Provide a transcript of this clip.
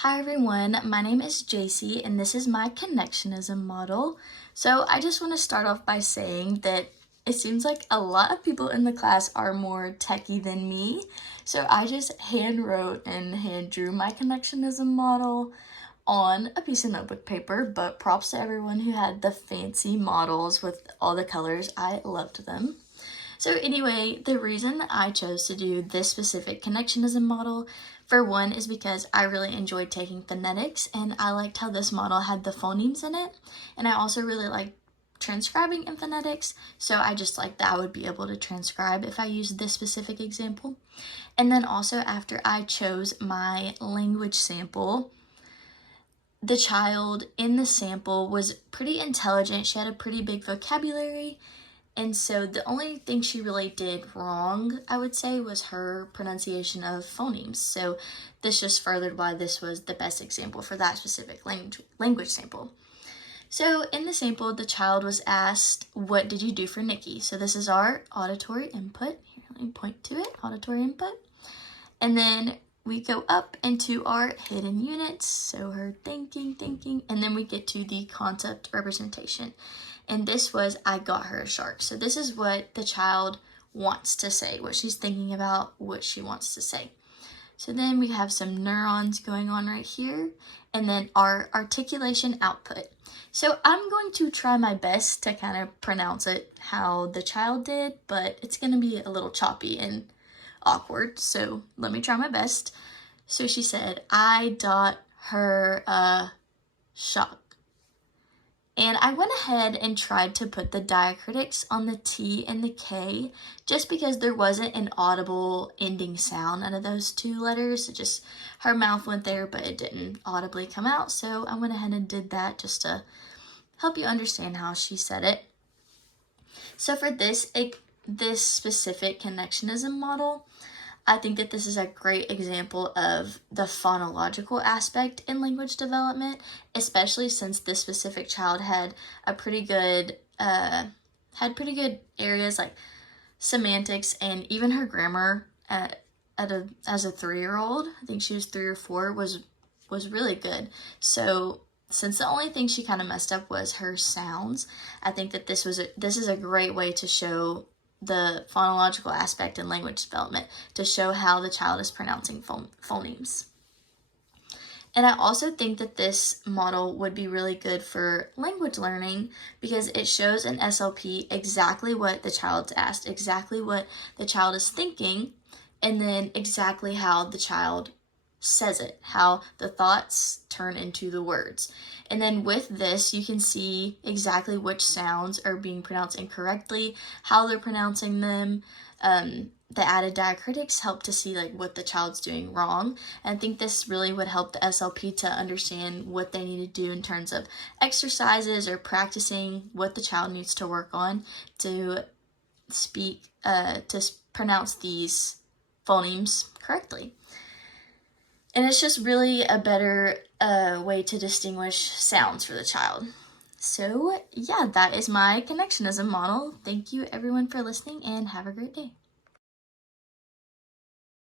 Hi everyone, my name is JC and this is my connectionism model. So I just want to start off by saying that it seems like a lot of people in the class are more techie than me. So I just hand wrote and hand drew my connectionism model on a piece of notebook paper, but props to everyone who had the fancy models with all the colors. I loved them. So anyway, the reason that I chose to do this specific connectionism model, for one, is because I really enjoyed taking phonetics and I liked how this model had the phonemes in it. And I also really liked transcribing in phonetics, so I just liked that I would be able to transcribe if I used this specific example. And then also after I chose my language sample, the child in the sample was pretty intelligent. She had a pretty big vocabulary. And so the only thing she really did wrong, I would say, was her pronunciation of phonemes. So this just furthered why this was the best example for that specific language sample. So in the sample, the child was asked, "What did you do for Nikki?" So this is our auditory input. Here, let me point to it, auditory input. And then we go up into our hidden units, so her thinking, and then we get to the concept representation. And this was, "I got her a shark." So this is what the child wants to say, what she's thinking about, what she wants to say. So then we have some neurons going on right here, and then our articulation output. So I'm going to try my best to kind of pronounce it how the child did, but it's going to be a little choppy and awkward, so let me try my best. So she said, "I got her a shark." And I went ahead and tried to put the diacritics on the T and the K just because there wasn't an audible ending sound out of those two letters. It just, her mouth went there, but it didn't audibly come out. So I went ahead and did that just to help you understand how she said it. So for this specific connectionism model, I think that this is a great example of the phonological aspect in language development, especially since this specific child had a pretty good areas like semantics and even her grammar as a 3-year-old. I think she was 3 or 4 was really good. So since the only thing she kind of messed up was her sounds, I think that this is a great way to show the phonological aspect in language development, to show how the child is pronouncing phonemes. And I also think that this model would be really good for language learning because it shows in SLP exactly what the child's asked, exactly what the child is thinking, and then exactly how the child says it, how the thoughts turn into the words. And then with this, you can see exactly which sounds are being pronounced incorrectly, how they're pronouncing them. The added diacritics help to see like what the child's doing wrong. And I think this really would help the SLP to understand what they need to do in terms of exercises or practicing what the child needs to work on to speak, to pronounce these phonemes correctly. And it's just really a better way to distinguish sounds for the child. So yeah, that is my connectionism model. Thank you everyone for listening and have a great day.